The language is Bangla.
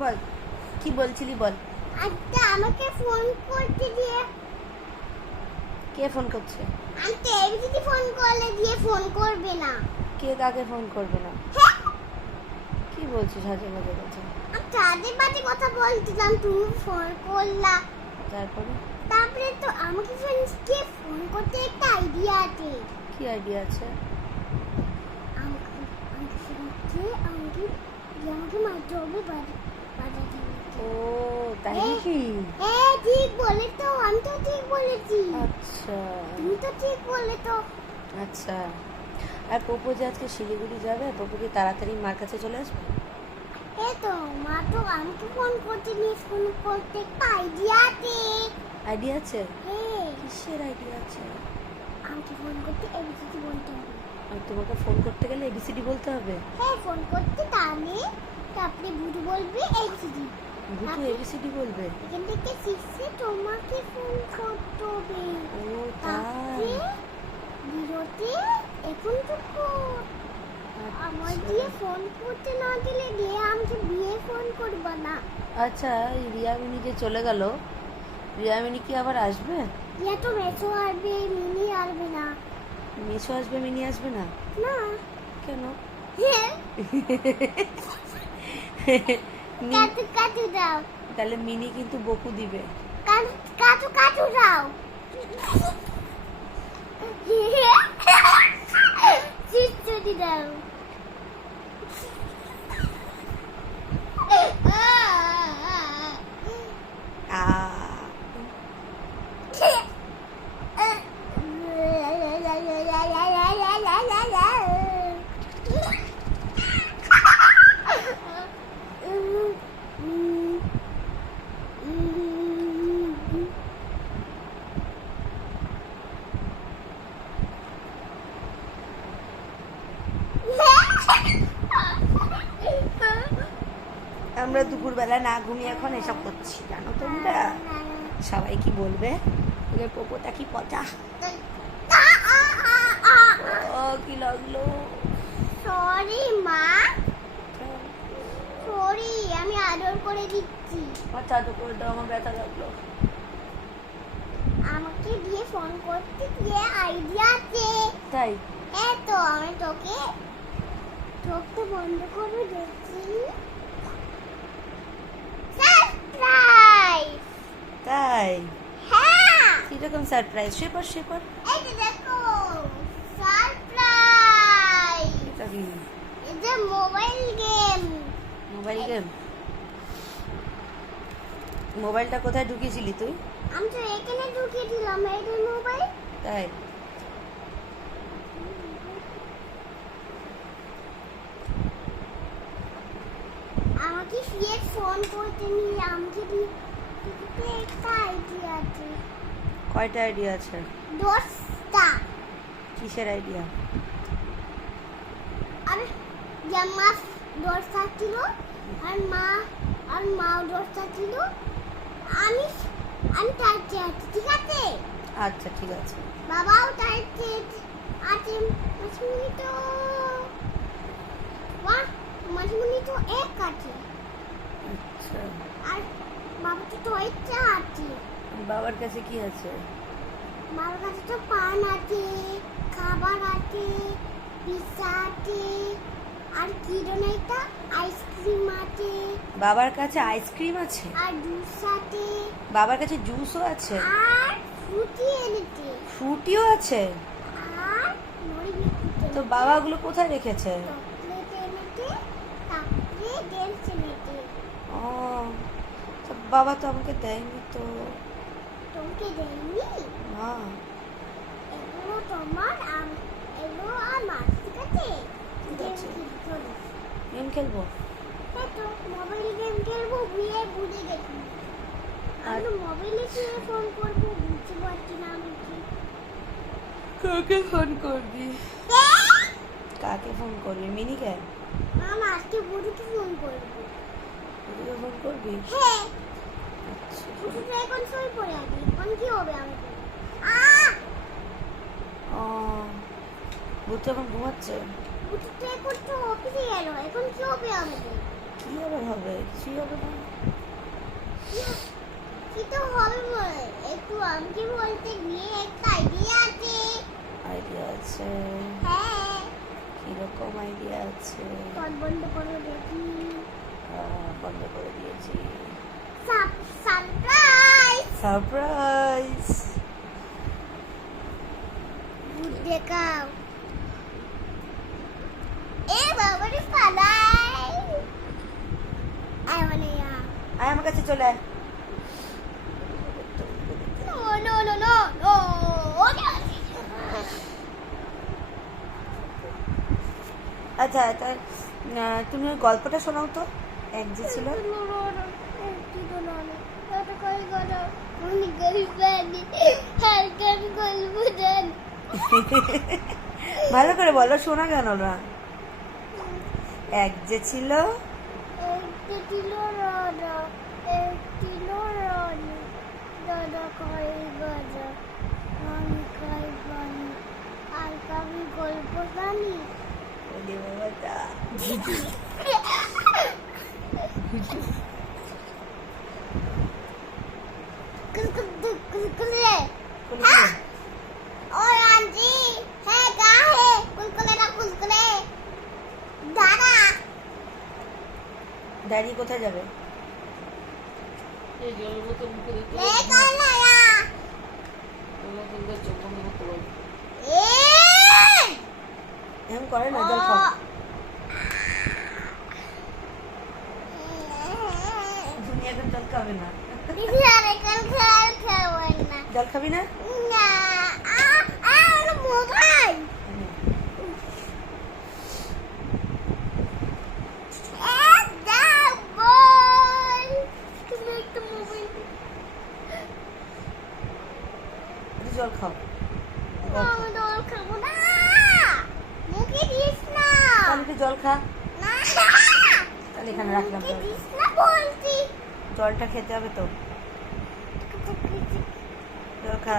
বল, কি বলছিলি বল। আচ্ছা আমাকে ফোন করতে দিয়ে। কে ফোন করছে? আন্টি এমনিতে ফোন করলে দিয়ে ফোন করবে না। কে কাকে ফোন করবে না? হ্যাঁ কি বলছিস হাজে বাজে কথা? আচ্ছা আজে বাজে কথা বলছিলাম, তুমি ফোন করলা। তারপরে তারপরে তো আমাকে ফ্রেন্ডসকে ফোন করতে একটা আইডিয়া আছে। কি আইডিয়া আছে? আমাকে ফ্রেন্ডকে আমাকে মারতে হবে বাজাতে। ও তাই নাকি? হ্যাঁ ঠিক বলে তো, আমি তো ঠিক বলেছি। আচ্ছা তুমি তো ঠিক বলে তো। আচ্ছা। আর পপু যে আজকে শিলিগুড়ি যাবে, পপু কি তাড়াতাড়ি মার কাছে চলে আসবে? এই তো মা তো আমাকে ফোন করতে নিয়ে ফোন করতে একটা আইডিয়া আছে। আইডিয়া আছে? হ্যাঁ কিসের আইডিয়া আছে? আমাকে ফোন করতে এবিসিডি বলতে হবে। আর তোমাকে ফোন করতে গেলে এবিসিডি বলতে হবে? হ্যাঁ ফোন করতে তারপরে বুড়ি বলবে এবিসিডি। ভুতু এবিসিডি বলবে? এখান থেকে শিখছে তোমাকে ফোন করতে হবে। ও তারপরে তাই? বিরতি এখনটুকু আমার আচ্ছা। দিয়ে ফোন করতে না গেলে দিয়ে আমাকে বিয়ে ফোন করবা না। আচ্ছা, এই রিয়ামিনি যে চলে গেল, রিয়ামিনি কি আবার আসবে? ইয়া তো মেসো আসবে, মিনি আসবে না। মিশো আসবে, মিনি আসবে না? না কেন? হ্যাঁ কাটু কাটু দাও, তাহলে মিনি কিন্তু বকু দিবে। কাটু কাটু কাটু দাও। চিচুড়ি দাও। আ আমরা দুপুরবেলা না ঘুমিয়ে এখন এসব করছি, জানো তোমরা? সবাই কি বলবে? পোপোটা কি পচা। ও কি লাগলো? সরি মা, সরি আমি আদর করে দিচ্ছি। আচ্ছা তো করে দাও, আমার ব্যথা লাগলো। আমাকে দিয়ে ফোন করতে গিয়ে আইডিয়া আছে। তাই? এই তো আমি তোকে ঠকতে বন্ধ করে দেখছি। সারপ্রাইজ। তাই? হ্যাঁ কিরকম সারপ্রাইজ? শেপার শেপার এই যে দেখো সারপ্রাইজ। এটা কি? এই যে মোবাইল গেম। Mobile game? মোবাইলটা কোথায় ঢুকিয়েছিলি তুই? আমি তো এখানে ঢুকিয়ে দিলাম এই যে মোবাইল। তাই? আমাকে ফিরে ফোন করতে নিয়ে আমাকে দিয়ে একটা আইডিয়া আছে। কয়টা আইডিয়া আছে? 10টা। কিসের আইডিয়া? আর জামা 10টা ছিল, আর মাও 10টা ছিল। আমি আমি চাইতে আছি, ঠিক আছে? আচ্ছা ঠিক আছে। বাবাও চাইতে আছে। মাসিমণি তো বাহ, মাসিমণি তো এক আছে। আচ্ছা, আর বাবা তো ইচ্ছা আছে। বাবার কাছে কি আছে? বাবার কাছে তো পান আছে, খাবার আছে, পিৎজা আছে, আর কি যেন একটা আইসক্রিম আছে। বাবার কাছে আইসক্রিম আছে? আর জুস আছে। বাবার কাছে জুসও আছে? আর ফ্রুটি এনেছে। ফ্রুটিও আছে? আর মুড়ি বিস্কুট তো এনেছে। বাবাগুলো কোথায় রেখেছে? চকলেট এনেছে, তারপরে ডেন্স এনেছে। ও, তো বাবা তো আমাকে দেয়নি তো। তোমাকে দেয়নি? না। এগুলো তোমার এগুলো আর মাছ, ঠিক আছে? ঠিক আছে। চলো গেম খেলবো? হ্যাঁ তো মোবাইল গেম খেলবো, বিয়ে বুঝে দেখি। আমি তো মোবাইলে ফিরে ফোন করবো, বুঝতে পারছি না আমি কি। কাকে ফোন করবি? কাকে ফোন করবি? মিনিকে? না আজকে বুড়িকে ফোন করবো। বুড়িকে ফোন করবি? হ্যাঁ আচ্ছা। বুড়ি তো এখন শুয়ে পড়ে আছে, এখন কি হবে আমাকে? ও, বুড়ি এখন ঘুমাচ্ছে? বুড়ি তো এখন তো অফিসে গেল, এখন কি হবে আমাকে? কি কি আবার হবে? কিছুই হবে না। কি তো হবে বলে একটু আমাকে বলতে গিয়ে একটা আইডিয়া আছে। আইডিয়া আছে? হ্যাঁ, কিরকম আইডিয়া আছে? কল বন্ধ করো দেখি। বন্ধ করে দিয়েছি। Surprise surprise. ভূত দেখাও। এ বাবারে পালাই। আয় মানে আয় আমার কাছে চলে আয়। No no no no no. আচ্ছা তা তুমি ওই গল্পটা শোনাও তো, এক যে ছিল। ভালো করে বলো, শোনা গেল না। এক যে ছিল আর কবি গল্প জানি। ওরে বাবাটা। कुलकुले और आंटी है क्या है कुलकुले ना कुलकुले दादा দাঁড়িয়ে কোথায় যাবে? এই জলের বোতল মুখে দিতে ले कर लाया জলের বোতলটা চোখ বন্ধ করতে বলো। ए এরকম করে না, জল খাও। তুমি এখন জল খাবে না। दिखारे कल खार खावना জল খাবি না? ना आ मोबाइल জল খাও। তাহলে একটু জল খা। তাহলে এখানে রাখলাম জল। জলটা খেতে হবে তো, জল খা।